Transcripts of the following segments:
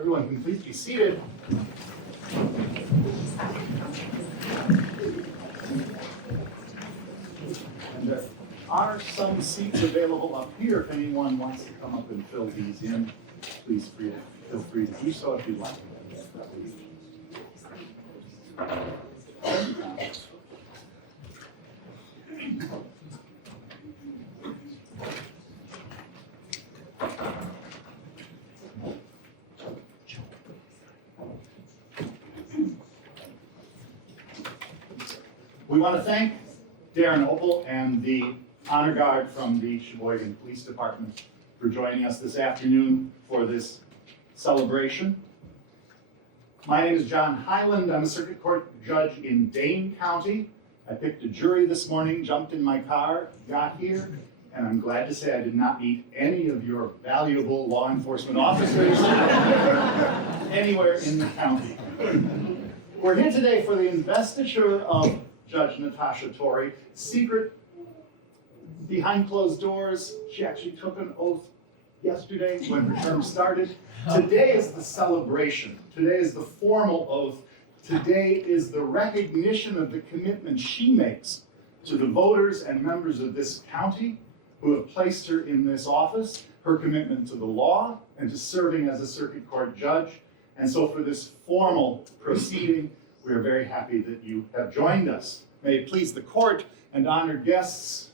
Everyone can please be seated. And there are some seats available up here if anyone wants to come up and fill these in. Please feel free to do so if you'd like. We want to thank Darren Opel and the Honor Guard from the Sheboygan Police Department for joining us this afternoon for this celebration. My name is John Hyland. I'm a circuit court judge in Dane County. I picked a jury this morning, jumped in my car, got here, and I'm glad to say I did not meet any of your valuable law enforcement officers anywhere in the county. We're here today for the investiture of Judge Natasha Torry. Secret, behind closed doors. She actually took an oath yesterday when her term started. Today is the celebration. Today is the formal oath. Today is the recognition of the commitment she makes to the voters and members of this county who have placed her in this office, her commitment to the law and to serving as a circuit court judge. And so for this formal proceeding, we are very happy that you have joined us. May it please the court and honored guests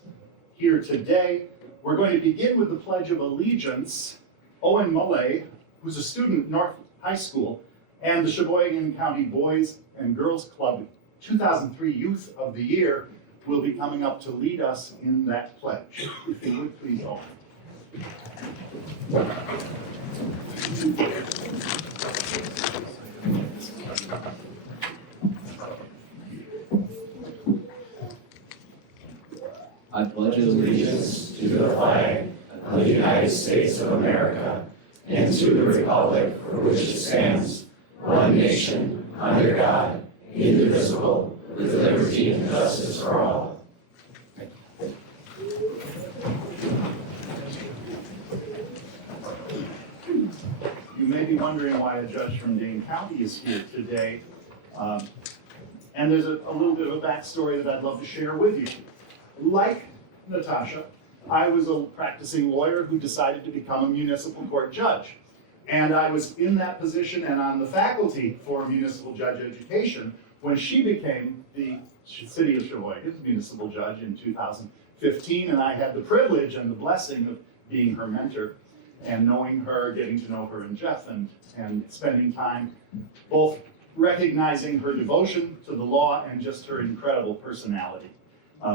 here today. We're going to begin with the Pledge of Allegiance. Owen Melei, who's a student at North High School, and the Sheboygan County Boys and Girls Club 2003 Youth of the Year will be coming up to lead us in that pledge. If you would please, Owen. I pledge allegiance to the flag of the United States of America and to the republic for which it stands, one nation, under God, indivisible, with liberty and justice for all. You may be wondering why a judge from Dane County is here today. And there's a little bit of a backstory that I'd love to share with you. Like Natasha, I was a practicing lawyer who decided to become a municipal court judge. And I was in that position and on the faculty for municipal judge education when she became the city of Sheboygan's municipal judge in 2015. And I had the privilege and the blessing of being her mentor and knowing her, getting to know her and Jeff, and spending time both recognizing her devotion to the law and just her incredible personality.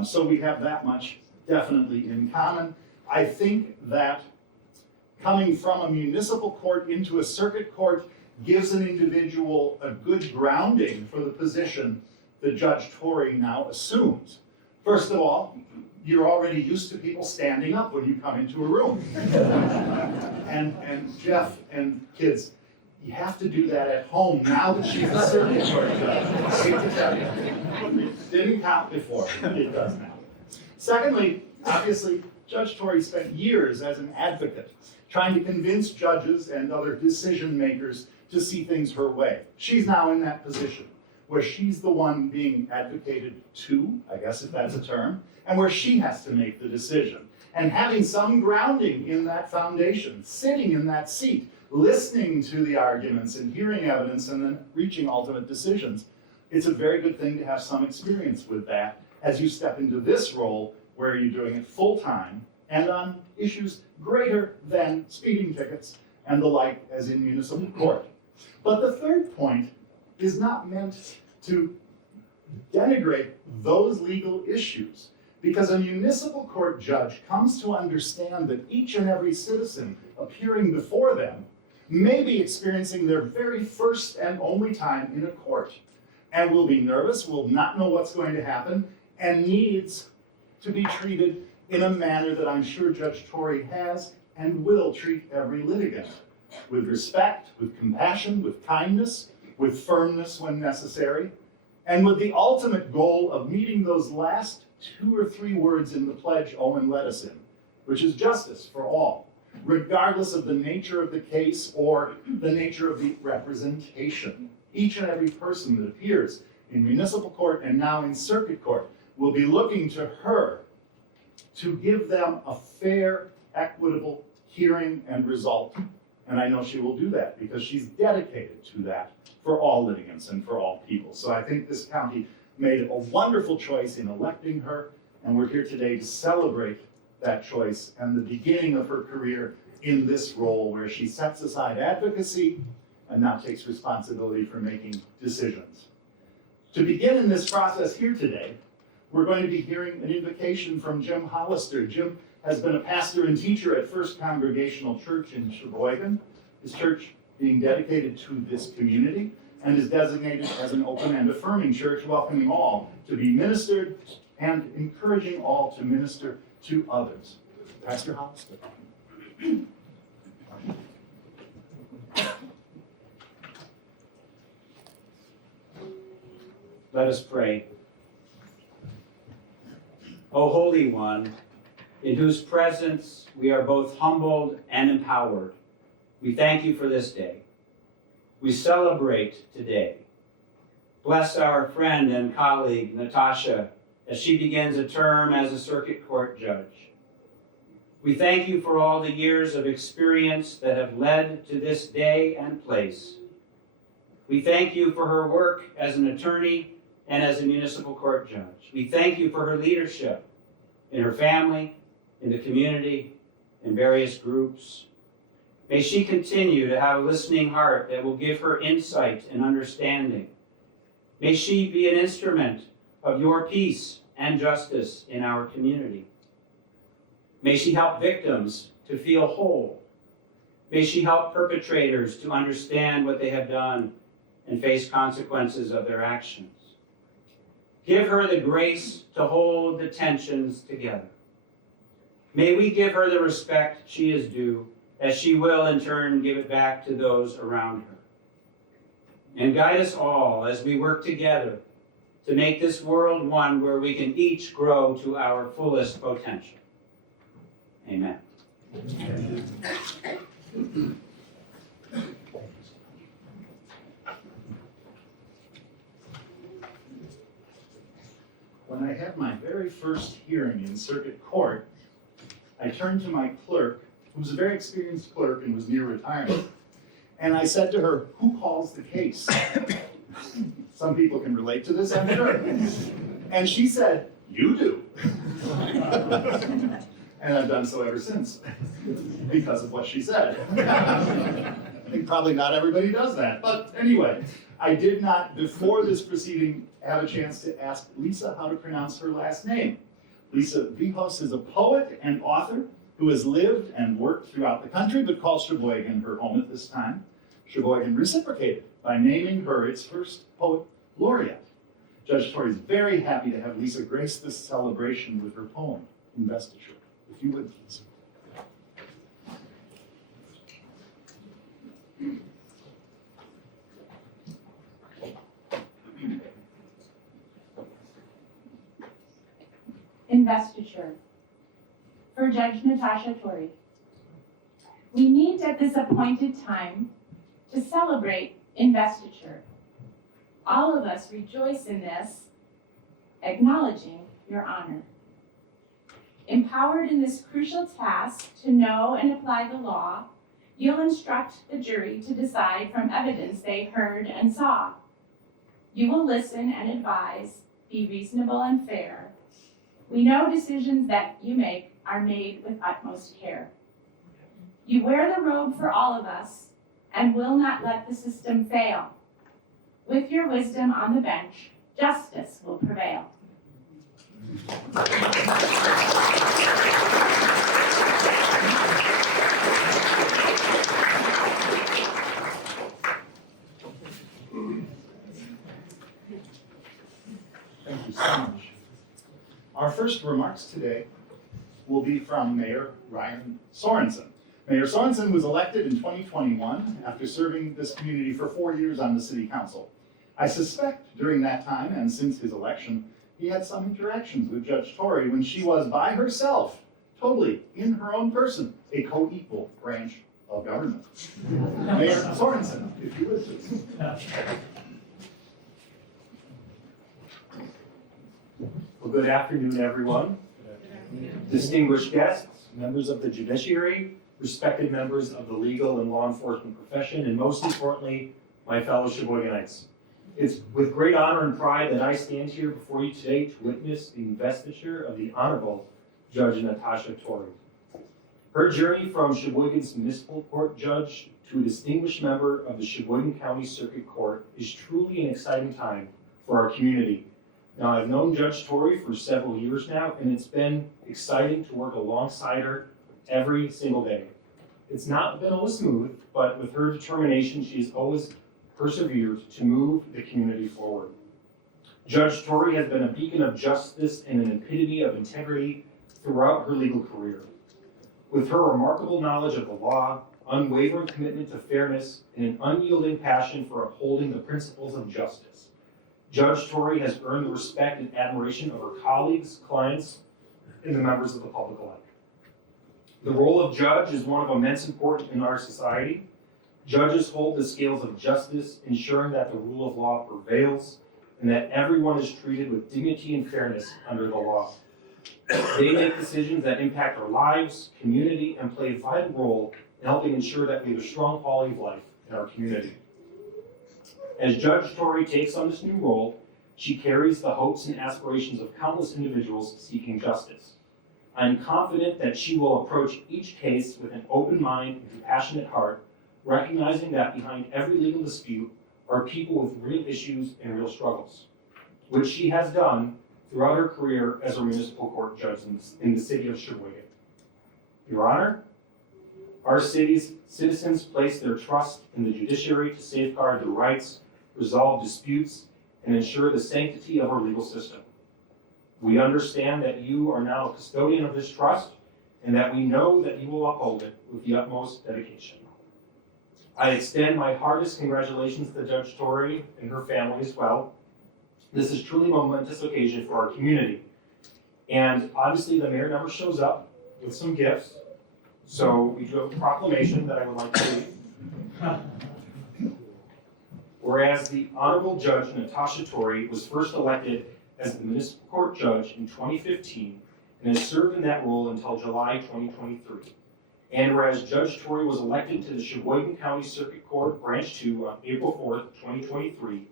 So we have that much definitely in common. I think that coming from a municipal court into a circuit court gives an individual a good grounding for the position that Judge Torry now assumes. First of all, you're already used to people standing up when you come into a room. and Jeff and kids, you have to do that at home now that she's a circuit court judge. I hate to tell you. It didn't count before, it does now. Secondly, obviously, Judge Torry spent years as an advocate, trying to convince judges and other decision makers to see things her way. She's now in that position where she's the one being advocated to, I guess if that's a term, and where she has to make the decision. And having some grounding in that foundation, sitting in that seat, listening to the arguments and hearing evidence and then reaching ultimate decisions, it's a very good thing to have some experience with that as you step into this role where you're doing it full time and on issues greater than speeding tickets and the like as in municipal court. But the third point is not meant to denigrate those legal issues, because a municipal court judge comes to understand that each and every citizen appearing before them may be experiencing their very first and only time in a court, and will be nervous, will not know what's going to happen, and needs to be treated in a manner that I'm sure Judge Torry has and will treat every litigant, with respect, with compassion, with kindness, with firmness when necessary, and with the ultimate goal of meeting those last 2 or 3 words in the pledge Owen led us in, which is justice for all. regardless of the nature of the case or the nature of the representation. Each and every person that appears in municipal court and now in circuit court will be looking to her to give them a fair, equitable hearing and result. And I know she will do that because she's dedicated to that for all litigants and for all people. So I think this county made a wonderful choice in electing her, and we're here today to celebrate that choice and the beginning of her career in this role where she sets aside advocacy and now takes responsibility for making decisions. To begin in this process here today, we're going to be hearing an invocation from Jim Hollister. Jim has been a pastor and teacher at First Congregational Church in Sheboygan, his church being dedicated to this community, and is designated as an open and affirming church, welcoming all to be ministered and encouraging all to minister to others. Pastor Hollister. Let us pray. O Holy One, in whose presence we are both humbled and empowered, we thank you for this day. We celebrate today. Bless our friend and colleague, Natasha, as she begins a term as a circuit court judge. We thank you for all the years of experience that have led to this day and place. We thank you for her work as an attorney and as a municipal court judge. We thank you for her leadership in her family, in the community, in various groups. May she continue to have a listening heart that will give her insight and understanding. May she be an instrument of your peace and justice in our community. May she help victims to feel whole. May she help perpetrators to understand what they have done and face consequences of their actions. Give her the grace to hold the tensions together. May we give her the respect she is due, as she will in turn give it back to those around her. And guide us all as we work together to make this world one where we can each grow to our fullest potential. Amen. When I had my very first hearing in circuit court, I turned to my clerk, who was a very experienced clerk and was near retirement, and I said to her, "Who calls the case?" Some people can relate to this, I'm sure. And she said, "You do." And I've done so ever since, because of what she said. I think probably not everybody does that. But anyway, I did not, before this proceeding, have a chance to ask Lisa how to pronounce her last name. Lisa Vihos is a poet and author who has lived and worked throughout the country, but calls Sheboygan her home at this time. Sheboygan reciprocated by naming her its first poet laureate. Judge Torry is very happy to have Lisa grace this celebration with her poem, Investiture. If you would, please. Investiture. For Judge Natasha Torry. We meet at this appointed time to celebrate investiture. All of us rejoice in this, acknowledging your honor. Empowered in this crucial task to know and apply the law, you'll instruct the jury to decide from evidence they heard and saw. You will listen and advise, be reasonable and fair. We know decisions that you make are made with utmost care. You wear the robe for all of us and will not let the system fail. With your wisdom on the bench, justice will prevail. Thank you so much. Our first remarks today will be from Mayor Ryan Sorenson. Mayor Sorenson was elected in 2021 after serving this community for 4 years on the city council. I suspect during that time and since his election, he had some interactions with Judge Torry when she was by herself totally, in her own person, a co-equal branch of government. Mayor Sorenson, if you would please. Well, good afternoon, everyone. Distinguished guests, members of the judiciary, respected members of the legal and law enforcement profession, and most importantly, my fellow Sheboygonites. It's with great honor and pride that I stand here before you today to witness the investiture of the Honorable Judge Natasha Torry. Her journey from Sheboygan's municipal court judge to a distinguished member of the Sheboygan County Circuit Court is truly an exciting time for our community. Now, I've known Judge Torry for several years now, and it's been exciting to work alongside her every single day. It's not been always smooth, but with her determination, she's always persevered to move the community forward. Judge Torry has been a beacon of justice and an epitome of integrity throughout her legal career. With her remarkable knowledge of the law, unwavering commitment to fairness, and an unyielding passion for upholding the principles of justice, Judge Torry has earned the respect and admiration of her colleagues, clients, and the members of the public alike. The role of judge is one of immense importance in our society. Judges hold the scales of justice, ensuring that the rule of law prevails and that everyone is treated with dignity and fairness under the law. They make decisions that impact our lives, community, and play a vital role in helping ensure that we have a strong quality of life in our community. As Judge Torry takes on this new role, she carries the hopes and aspirations of countless individuals seeking justice. I am confident that she will approach each case with an open mind and compassionate heart, recognizing that behind every legal dispute are people with real issues and real struggles, which she has done throughout her career as a municipal court judge in the city of Sheboygan. Your Honor, our city's citizens place their trust in the judiciary to safeguard their rights, resolve disputes, and ensure the sanctity of our legal system. We understand that you are now a custodian of this trust, and that we know that you will uphold it with the utmost dedication. I extend my heartiest congratulations to Judge Torry and her family as well. This is truly a momentous occasion for our community. And obviously the mayor never shows up with some gifts, so we do have a proclamation that I would like to read. Whereas the Honorable Judge Natasha Torry was first elected as the municipal court judge in 2015 and has served in that role until July 2023. And whereas Judge Torry was elected to the Sheboygan County Circuit Court Branch 2 on April 4th, 2023,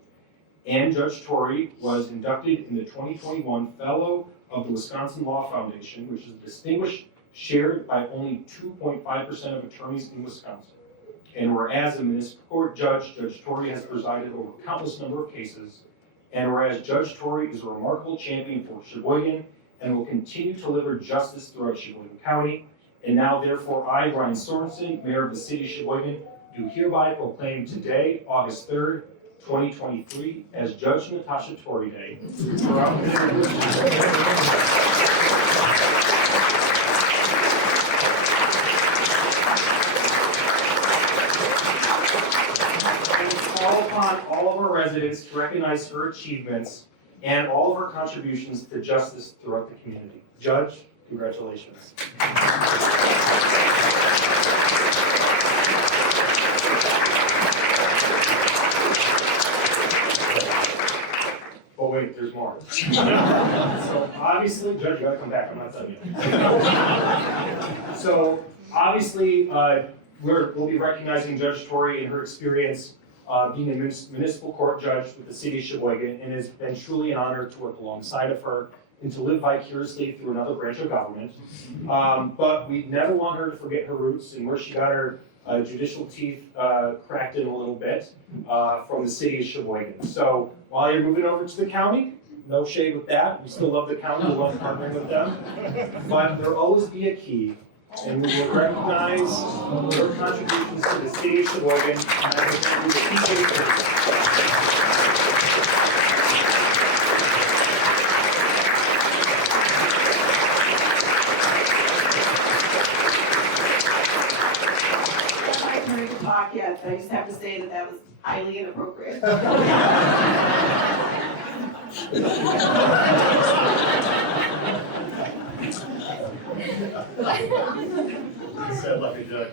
and Judge Torry was inducted in the 2021 Fellow of the Wisconsin Law Foundation, which is distinguished shared by only 2.5% of attorneys in Wisconsin. And whereas the municipal court judge, Judge Torry has presided over a countless number of cases, and whereas Judge Torry is a remarkable champion for Sheboygan and will continue to deliver justice throughout Sheboygan County, and now therefore I, Ryan Sorenson, Mayor of the City of Sheboygan, do hereby proclaim today, August 3rd, 2023, as Judge Natasha Torry Day. Call upon all of our residents to recognize her achievements and all of her contributions to justice throughout the community. Judge, congratulations. Oh wait, there's more. So obviously, Judge, you gotta come back, I'm not done yet. So obviously, we'll be recognizing Judge Torry and her experience being a municipal court judge with the city of Sheboygan, and it's been truly an honor to work alongside of her and to live vicariously through another branch of government. But we never want her to forget her roots and where she got her judicial teeth cracked in a little bit from the city of Sheboygan. So while you're moving over to the county, no shade with that. We still love the county, we love partnering with them. But there'll always be a key, and we will recognize your contributions to the city of Sheboygan. And I will give you the key papers. Yet, I just have to say that was highly inappropriate. Said like a judge.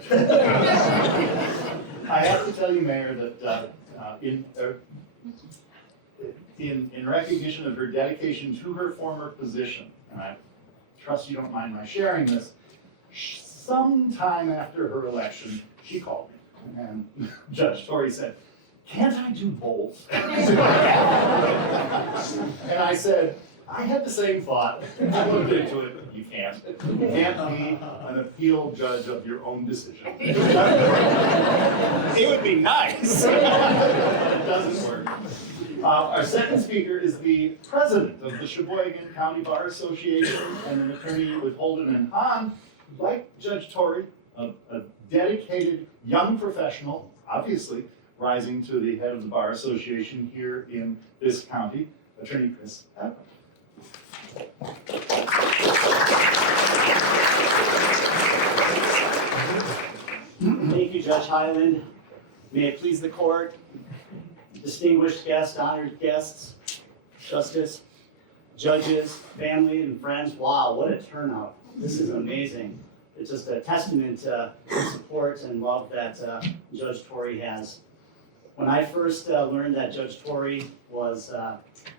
I have to tell you, Mayor, that in recognition of her dedication to her former position, and I trust you don't mind my sharing this, sometime after her election, she called me, and Judge Torry said, "Can't I do both?" And I said, "I had the same thought. I looked into it. You can't. You can't be an appeal judge of your own decision." It would be nice. It doesn't work. Our second speaker is the president of the Sheboygan County Bar Association and an attorney with Holden and Hahn. Like Judge Torry, a dedicated young professional, obviously, rising to the head of the Bar Association here in this county, Attorney Chris Eippert. Thank you, Judge Hyland. May it please the court, distinguished guests, honored guests, justice, judges, family, and friends. Wow, what a turnout. This is amazing. It's just a testament to the support and love that Judge Torry has. When I first learned that Judge Torry was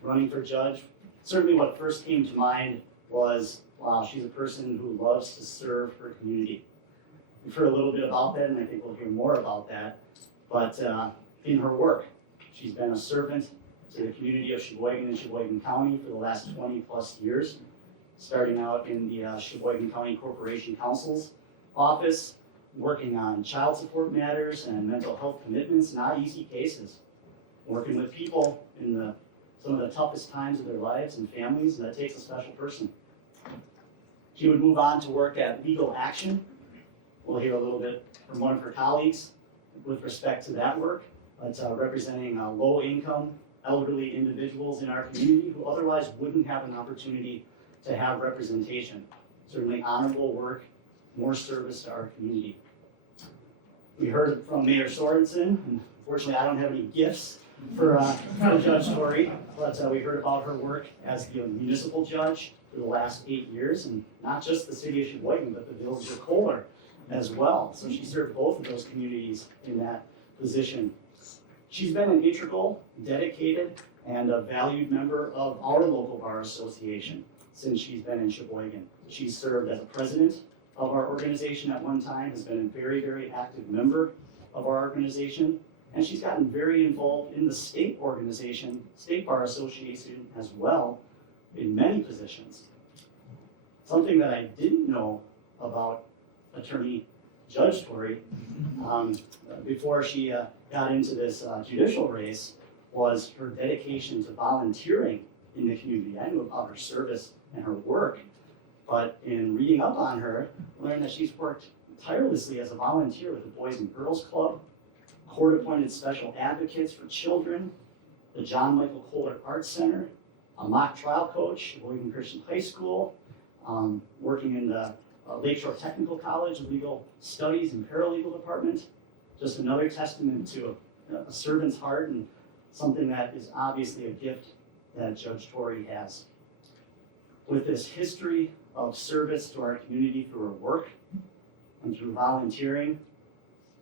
running for judge, certainly what first came to mind was, wow, she's a person who loves to serve her community. We've heard a little bit about that, and I think we'll hear more about that. But in her work, she's been a servant to the community of Sheboygan and Sheboygan County for the last 20 plus years, starting out in the Sheboygan County Corporation Counsel's office, working on child support matters and mental health commitments, not easy cases, working with people in some of the toughest times of their lives and families, and that takes a special person. She would move on to work at Legal Action. We'll hear a little bit from one of her colleagues with respect to that work, but representing low-income, elderly individuals in our community who otherwise wouldn't have an opportunity to have representation. Certainly honorable work, more service to our community. We heard from Mayor Sorenson, and unfortunately I don't have any gifts for Judge Torry, but we heard about her work as the municipal judge for the last 8 years, and not just the city of Sheboygan, but the village of Kohler as well. So she served both of those communities in that position. She's been an integral, dedicated, and a valued member of our local bar association since she's been in Sheboygan. She's served as a president of our organization at one time, has been a very, very active member of our organization, and she's gotten very involved in the state organization, State Bar Association as well, in many positions. Something that I didn't know about Attorney Judge Torry before she got into this judicial race was her dedication to volunteering in the community. I knew about her service and her work, but in reading up on her, I learned that she's worked tirelessly as a volunteer with the Boys and Girls Club, court-appointed special advocates for children, the John Michael Kohler Arts Center, a mock trial coach, Sheboygan Christian High School, working in the Lakeshore Technical College Legal Studies and Paralegal Department. Just another testament to a servant's heart and something that is obviously a gift that Judge Torry has. With this history of service to our community through her work and through volunteering,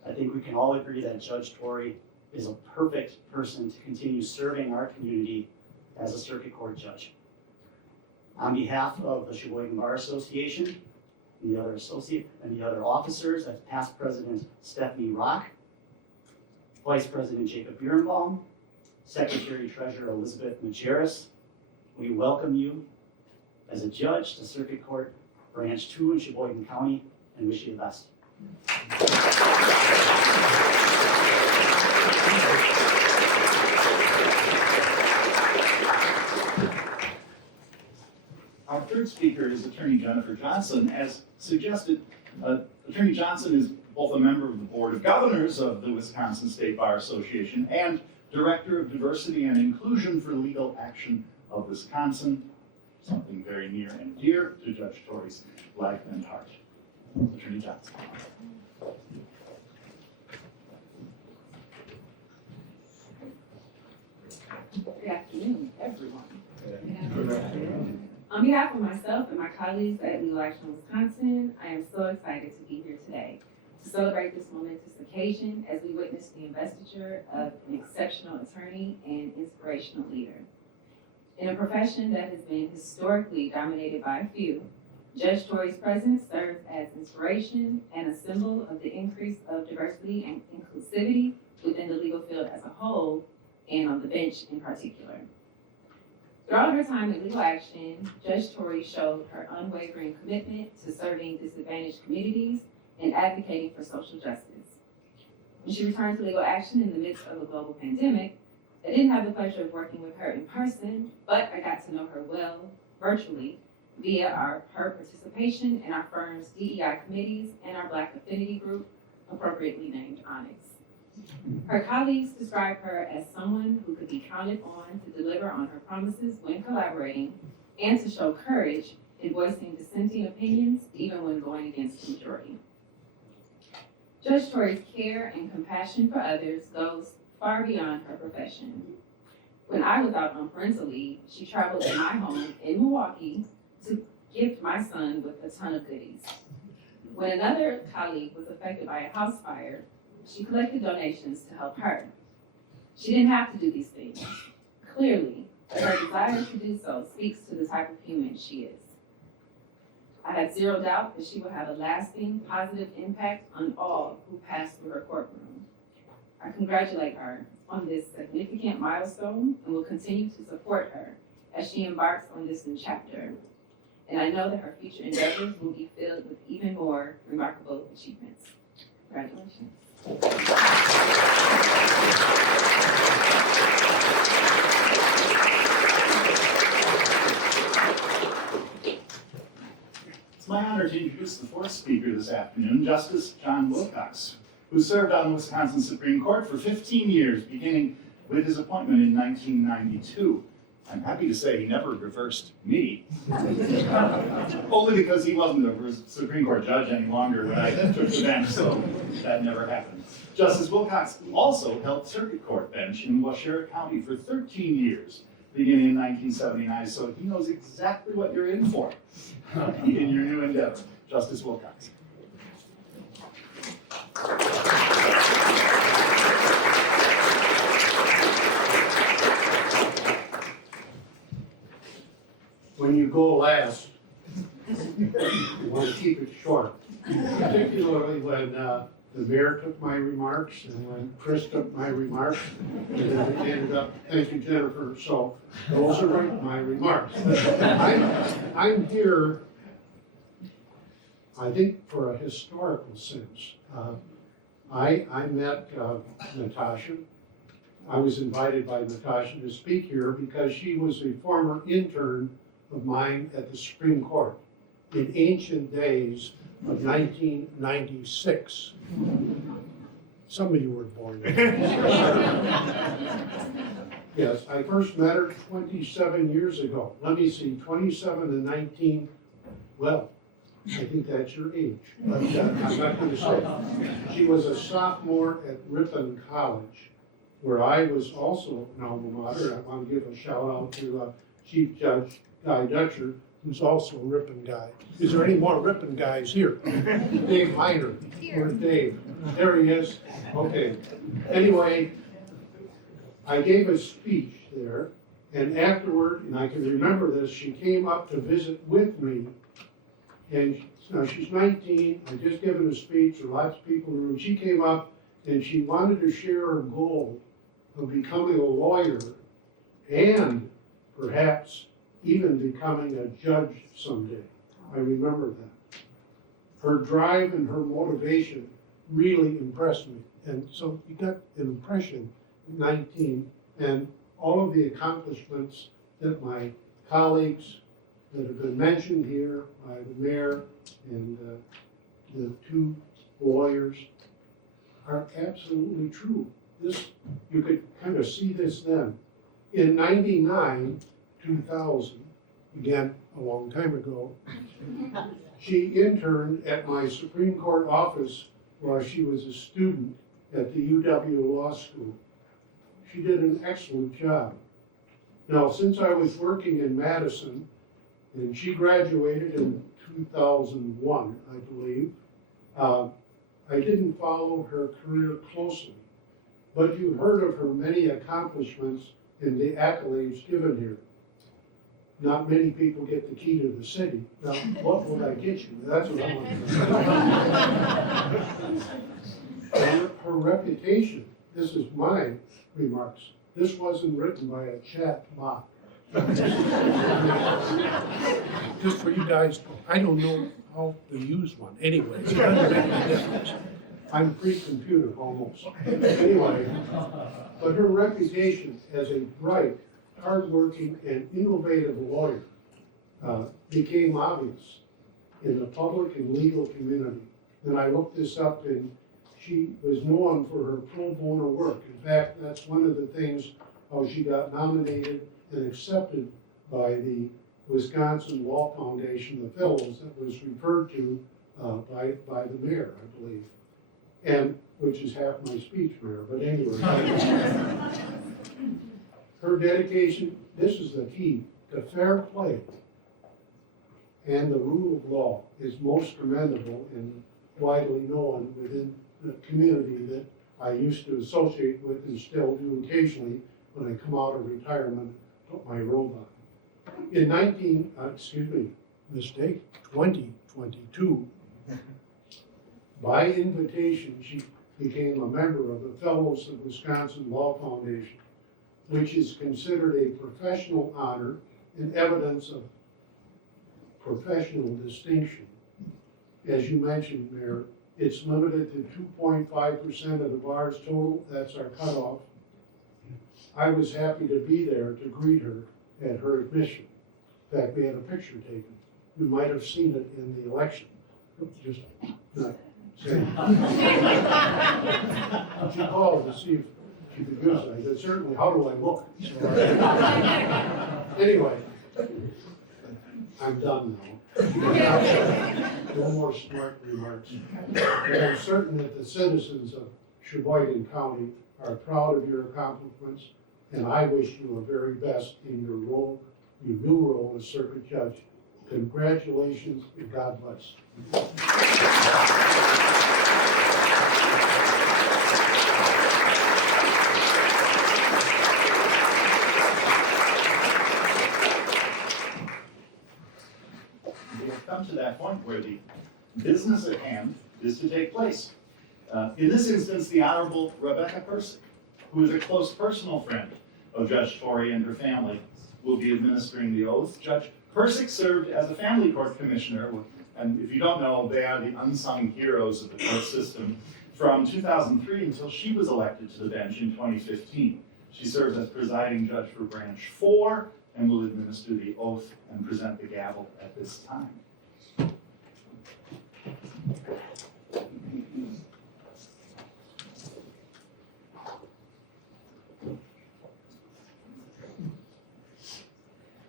I think we can all agree that Judge Torry is a perfect person to continue serving our community as a circuit court judge. On behalf of the Sheboygan Bar Association and the other officers, that's past President Stephanie Rock, Vice President Jacob Birnbaum, Secretary Treasurer Elizabeth Majerus, we welcome you as a judge to Circuit Court Branch 2 in Sheboygan County and wish you the best. Our third speaker is Attorney Jennifer Johnson. As suggested, Attorney Johnson is both a member of the Board of Governors of the Wisconsin State Bar Association and Director of Diversity and Inclusion for Legal Action of Wisconsin, something very near and dear to Judge Torry's life and heart. Attorney Johnson. Good afternoon, everyone. Good afternoon. On behalf of myself and my colleagues at Legal Action Wisconsin, I am so excited to be here today to celebrate this momentous occasion as we witness the investiture of an exceptional attorney and inspirational leader. In a profession that has been historically dominated by a few, Judge Torry's presence serves as inspiration and a symbol of the increase of diversity and inclusivity within the legal field as a whole and on the bench in particular. Throughout her time in legal action, Judge Torry showed her unwavering commitment to serving disadvantaged communities and advocating for social justice. When she returned to legal action in the midst of a global pandemic, I didn't have the pleasure of working with her in person, but I got to know her well virtually via her participation in our firm's DEI committees and our Black Affinity Group, appropriately named Onyx. Her colleagues describe her as someone who could be counted on to deliver on her promises when collaborating and to show courage in voicing dissenting opinions even when going against the majority. Judge Torry's care and compassion for others goes far beyond her profession. When I was out on parental leave, she traveled to my home in Milwaukee to gift my son with a ton of goodies. When another colleague was affected by a house fire, she collected donations to help her. She didn't have to do these things, clearly, but her desire to do so speaks to the type of human she is. I have zero doubt that she will have a lasting, positive impact on all who pass through her courtroom. I congratulate her on this significant milestone and will continue to support her as she embarks on this new chapter. And I know that her future endeavors will be filled with even more remarkable achievements. Congratulations. It's my honor to introduce the fourth speaker this afternoon, Justice John Wilcox, who served on the Wisconsin Supreme Court for 15 years, beginning with his appointment in 1992. I'm happy to say he never reversed me, only because he wasn't a Supreme Court judge any longer when I took the bench, so that never happened. Justice Wilcox also held circuit court bench in Sheboygan County for 13 years, beginning in 1979, so he knows exactly what you're in for in your new endeavor. Justice Wilcox. When you go last, you want to keep it short, particularly when the mayor took my remarks and when Chris took my remarks, and then we ended up, thank you, Jennifer. So those are my remarks. I'm here, I think, for a historical sense. I met Natasha. I was invited by Natasha to speak here because she was a former intern of mine at the Supreme Court in ancient days of 1996. Some of you were born then. Yes, I first met her 27 years ago. Let me see, 27 and 19, well, I think that's your age, but I'm not going to say. She was a sophomore at Ripon College, where I was also an alma mater. I want to give a shout out to Chief Judge Guy Dutcher, who's also a Ripon guy. Is there any more Ripon guys here? Dave Heiner. Where's Dave? There he is. Okay. Anyway, I gave a speech there, and afterward, and I can remember this, she came up to visit with me, and now she's 19, I'd just given a speech, there were lots of people in the room. She came up and she wanted to share her goal of becoming a lawyer and perhaps even becoming a judge someday. I remember that. Her drive and her motivation really impressed me. And so you got an impression at 19, and all of the accomplishments that my colleagues that have been mentioned here by the mayor and the two lawyers are absolutely true. This, you could kind of see this then. In 99, 2000, again, a long time ago, she interned at my Supreme Court office while she was a student at the UW Law School. She did an excellent job. Now, since I was working in Madison, And she graduated in 2001, I believe. I didn't follow her career closely, but you heard of her many accomplishments and the accolades given here. Not many people get the key to the city. Now, what will I get you? That's what I want to know. Her reputation, this is my remarks, this wasn't written by a chat bot. Just for you guys, I don't know how to use one anyway. It doesn't make any difference. I'm pre-computer almost. Anyway, but her reputation as a bright, hardworking, and innovative lawyer became obvious in the public and legal community. And I looked this up, and she was known for her pro bono work. In fact, that's one of the things how she got nominated and accepted by the Wisconsin Law Foundation, the fellows that was referred to by the mayor, I believe, and which is half my speech, Mayor. But anyway, her dedication, this is the key, to fair play and the rule of law is most commendable and widely known within the community that I used to associate with and still do occasionally when I come out of retirement, put my robe on. In 2022, by invitation, she became a member of the Fellows of Wisconsin Law Foundation, which is considered a professional honor and evidence of professional distinction. As you mentioned, Mayor, it's limited to 2.5% of the bar's total. That's our cutoff. I was happy to be there to greet her at her admission. In fact, we had a picture taken. You might have seen it in the election. Just not saying. She called to see if she could do something. I said, certainly, how do I look? So, anyway, I'm done now. No more smart remarks. But I'm certain that the citizens of Sheboygan County are proud of your accomplishments, and I wish you the very best in your role, your new role as circuit judge. Congratulations and God bless. We have come to that point where the business at hand is to take place. In this instance, the Honorable Rebecca Persick, who is a close personal friend of Judge Torry and her family, will be administering the oath. Judge Persick served as a family court commissioner, and if you don't know, they are the unsung heroes of the court system, from 2003 until she was elected to the bench in 2015. She serves as presiding judge for Branch 4 and will administer the oath and present the gavel at this time.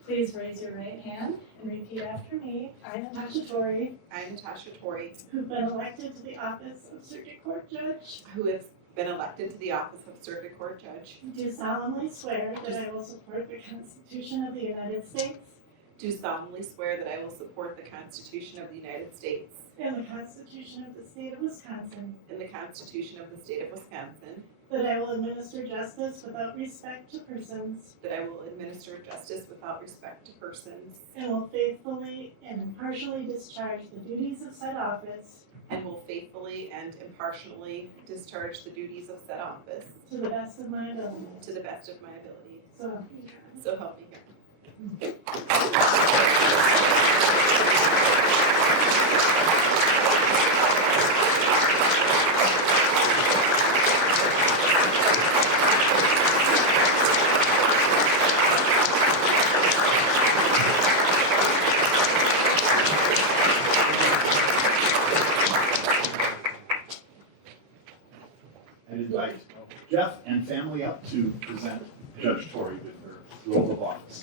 Please raise your right hand and repeat after me. I, Natasha Torry, I, Natasha Torry, who've been elected to the office of Circuit Court Judge, who has been elected to the office of Circuit Court Judge, do solemnly swear that I will support the Constitution of the United States do solemnly swear that I will support the Constitution of the United States and the Constitution of the State of Wisconsin, and the Constitution of the State of Wisconsin, that I will administer justice without respect to persons, that I will administer justice without respect to persons, and will faithfully and impartially discharge the duties of said office and will faithfully and impartially discharge the duties of said office to the best of my ability. to the best of my ability. So help me God. So help me God. I'd invite Jeff and family up to present Judge Torry with her robe of office.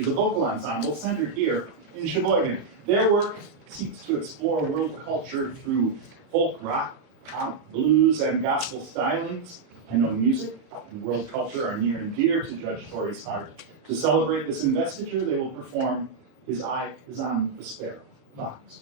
is a vocal ensemble centered here in Sheboygan. Their work seeks to explore world culture through folk rock, pop, blues, and gospel stylings. I know music and world culture are near and dear to Judge Torry's heart. To celebrate this investiture, they will perform His Eye is on the Sparrow Box.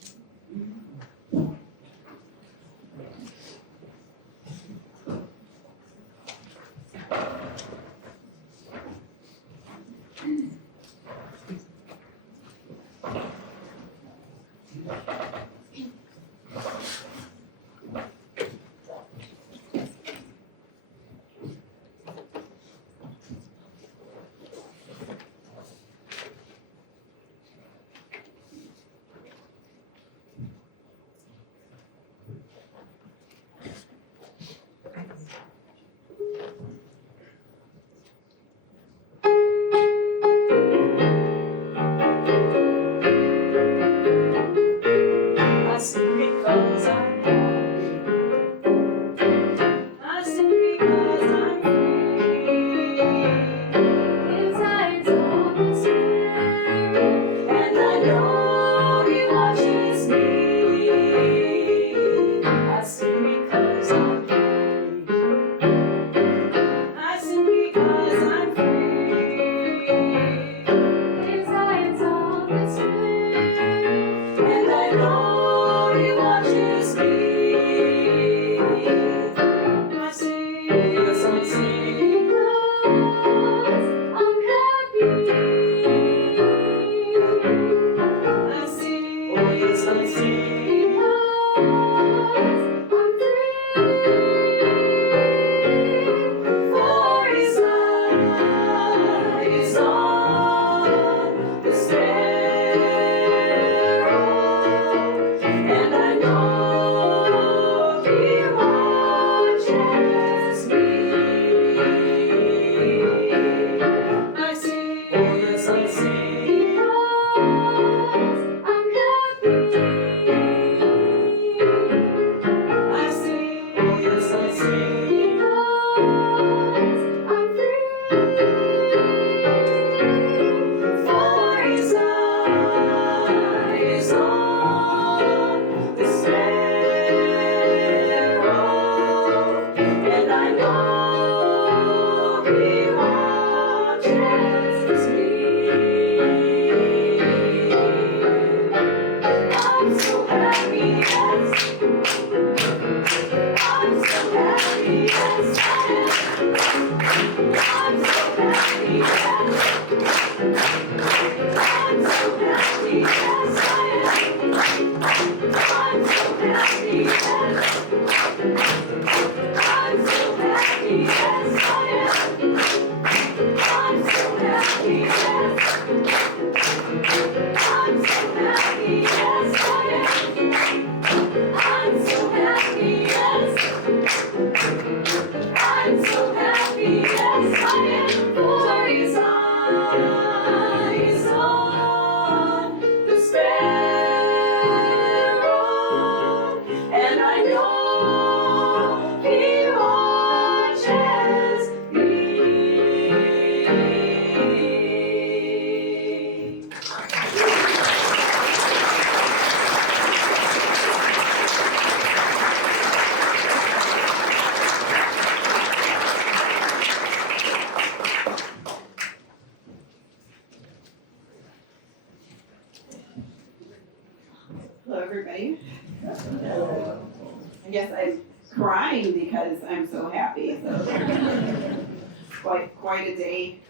Hello, everybody. I guess I'm crying because I'm so happy. So quite a day.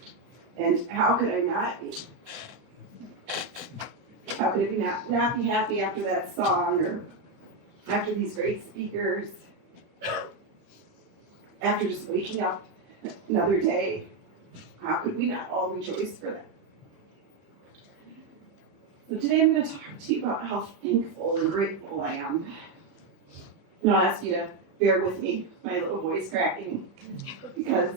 And how could I not be? How could I not be happy after that song or after these great speakers? After just waking up another day, how could we not all rejoice for that? So today I'm going to talk to you about how thankful and grateful I am. And I'll ask you to bear with me, my little voice cracking, because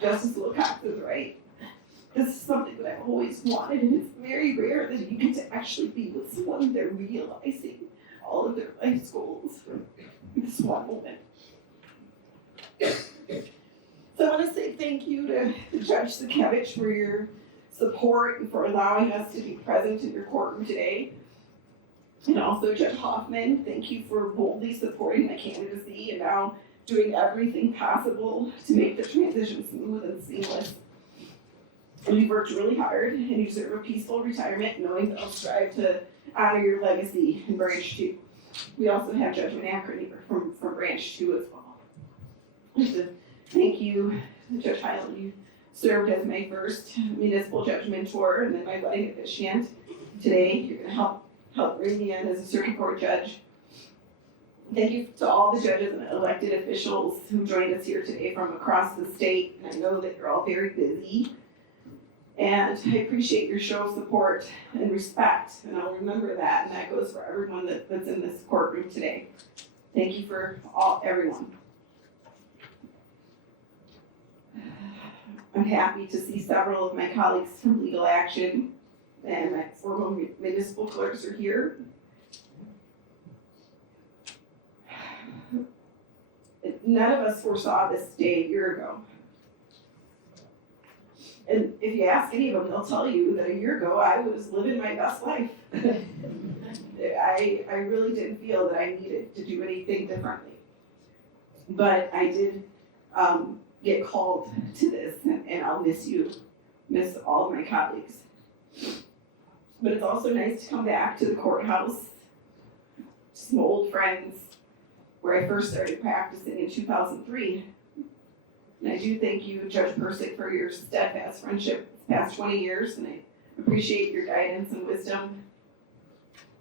Justice Wilcox is right. This is something that I've always wanted, and it's very rare that you get to actually be with someone they're realizing all of their life's goals in this one moment. So I want to say thank you to Judge Sakevich for your support and for allowing us to be present in your courtroom today. And also Judge Hoffman, thank you for boldly supporting my candidacy and now doing everything possible to make the transition smooth and seamless. And you've worked really hard and you deserve a peaceful retirement, knowing that I'll strive to honor your legacy in Branch 2. We also have Judge Anachrony from Branch 2 as well. I'd like to thank you, Judge Hyland. You served as my first municipal judge mentor and then my wedding officiant. Today, you're going to help bring me in as a circuit court judge. Thank you to all the judges and elected officials who joined us here today from across the state. And I know that you're all very busy. And I appreciate your show of support and respect, and I'll remember that, and that goes for everyone that's in this courtroom today. Thank you for everyone. I'm happy to see several of my colleagues from Legal Action and my former municipal clerks are here. None of us foresaw this day a year ago. And if you ask any of them, they'll tell you that a year ago I was living my best life. I really didn't feel that I needed to do anything differently. But I did get called to this, and I'll miss all of my colleagues. But it's also nice to come back to the courthouse, some old friends, where I first started practicing in 2003. And I do thank you, Judge Persick, for your steadfast friendship the past 20 years, and I appreciate your guidance and wisdom.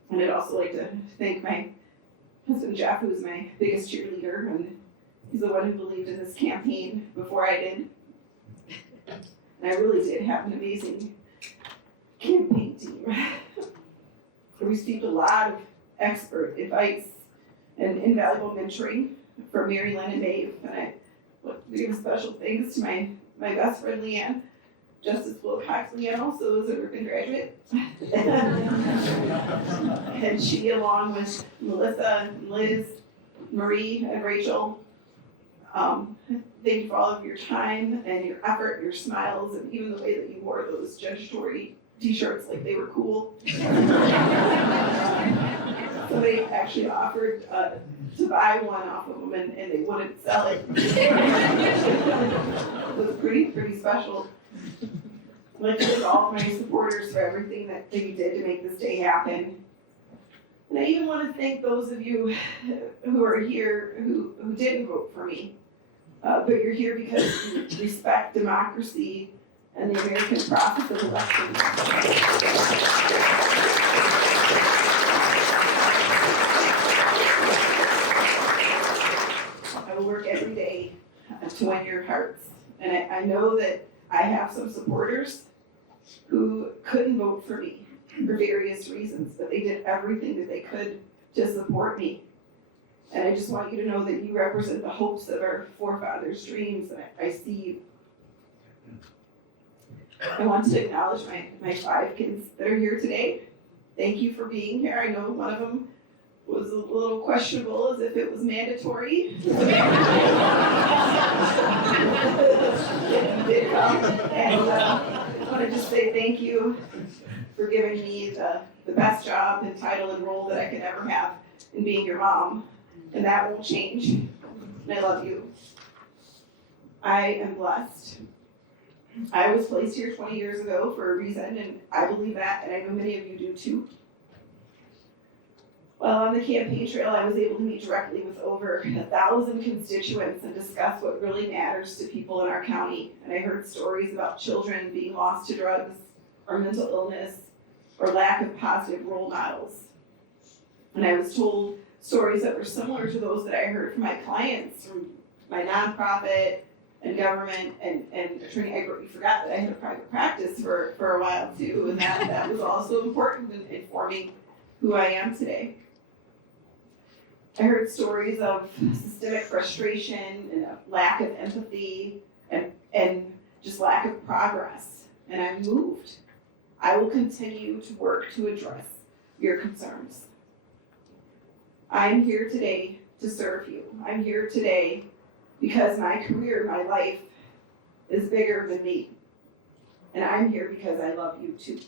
And I'd also like to thank my husband, Jeff, who's my biggest cheerleader, and he's the one who believed in this campaign before I did. And I really did have an amazing campaign team. I received a lot of expert advice and invaluable mentoring from Mary Lynn and Maeve, and I give special thanks to my best friend Leanne. Justice Wilcox. Leanne also is a Ripon graduate. And she, along with Melissa, and Liz, Marie, and Rachel, thank you for all of your time and your effort, your smiles, and even the way that you wore those Judge Torry t-shirts like they were cool. Somebody actually offered to buy one off of them and they wouldn't sell it. It was pretty special. I'd like to thank all of my supporters for everything that you did to make this day happen. And I even want to thank those of you who are here who didn't vote for me. But you're here because you respect democracy and the American process of elections. I will work every day to win your hearts. And I know that I have some supporters who couldn't vote for me for various reasons, but they did everything that they could to support me. And I just want you to know that you represent the hopes of our forefathers' dreams, and I see you. I want to acknowledge my 5 kids that are here today. Thank you for being here. I know one of them was a little questionable, as if it was mandatory. You did come, and I want to just say thank you for giving me the best job and title and role that I could ever have in being your mom, and that won't change, and I love you. I am blessed. I was placed here 20 years ago for a reason, and I believe that, and I know many of you do too. While on the campaign trail, I was able to meet directly with over 1,000 constituents and discuss what really matters to people in our county. And I heard stories about children being lost to drugs or mental illness or lack of positive role models. And I was told stories that were similar to those that I heard from my clients, from my nonprofit and government, and Attorney Eippert. You forgot that I had a private practice for a while too, and that was also important in informing who I am today. I heard stories of systemic frustration and a lack of empathy and just lack of progress, and I'm moved. I will continue to work to address your concerns. I'm here today to serve you. I'm here today because my career, my life, is bigger than me. and I'm here because I love you too.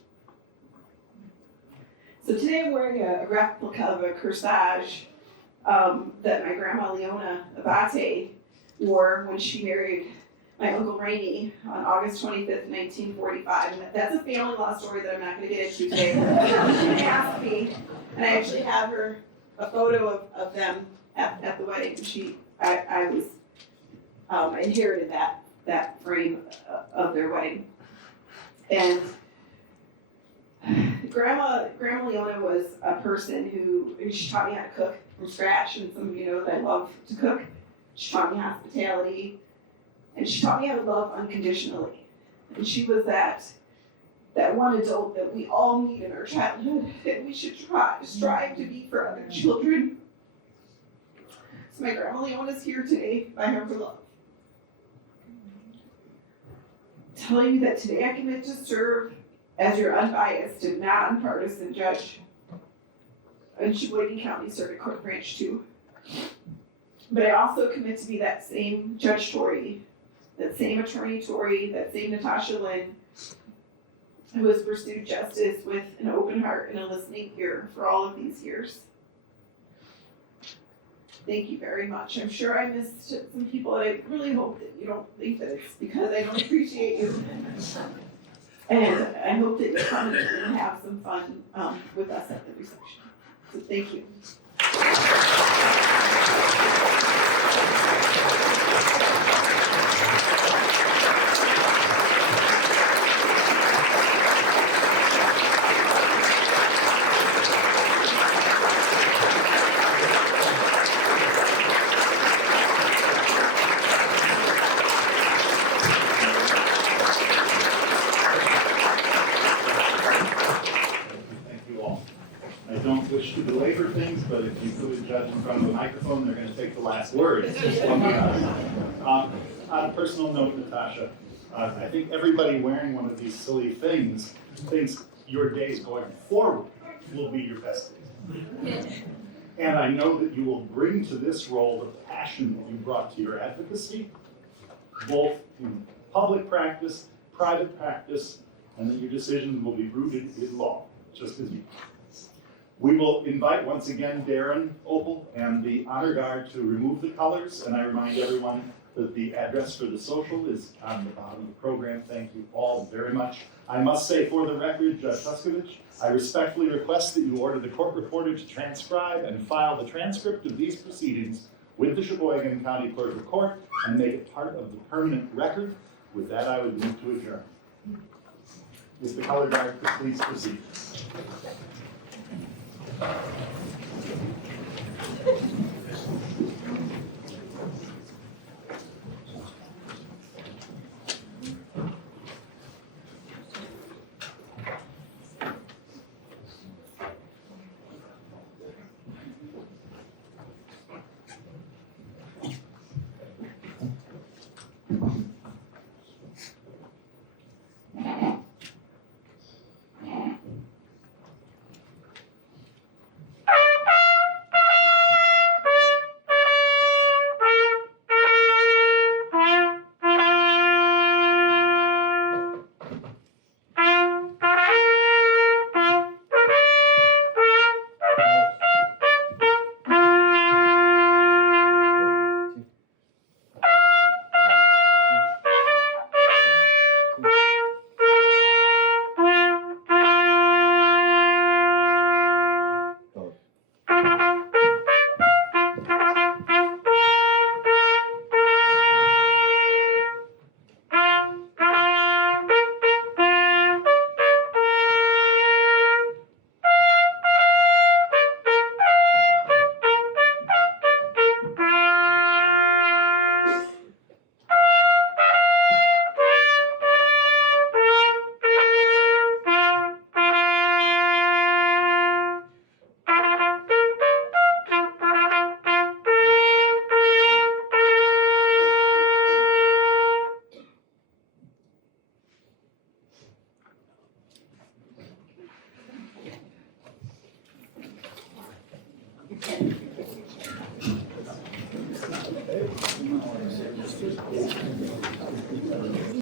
So today I'm wearing a replica of a corsage that my grandma Leona Abate wore when she married my Uncle Rainey on August 25th, 1945. And that's a family law story that I'm not going to get into today. She asked me, and I actually have a photo of them at the wedding. I inherited that frame of their wedding. And Grandma Leona was a person who, she taught me how to cook from scratch, and some of you know that I love to cook. She taught me hospitality, and she taught me how to love unconditionally. And she was that one adult that we all need in our childhood, and we should strive to be for other children. So my Grandma Leona's here today by her love. Tell you that today I commit to serve as your unbiased and nonpartisan judge in Sheboygan County Circuit Court Branch 2. But I also commit to be that same Judge Torry, that same Attorney Torry, that same Natasha Lynn, who has pursued justice with an open heart and a listening ear for all of these years. Thank you very much. I'm sure I missed some people, and I really hope that you don't think that it's because I don't appreciate you. And I hope that you come and have some fun with us at the reception. So thank you. To belabor things, but if you put a judge in front of a microphone, they're going to take the last word. On a personal note, Natasha, I think everybody wearing one of these silly things thinks your days going forward will be your best days. And I know that you will bring to this role the passion that you brought to your advocacy, both in public practice, private practice, and that your decisions will be rooted in law, just as you. We will invite once again Darren Opal and the honor guard to remove the colors, and I remind everyone that the address for the social is on the bottom of the program. Thank you all very much. I must say for the record, Judge Tuskovich, I respectfully request that you order the court reporter to transcribe and file the transcript of these proceedings with the Sheboygan County Clerk of Court and make it part of the permanent record. With that, I would move to adjourn. If the color guard could please proceed.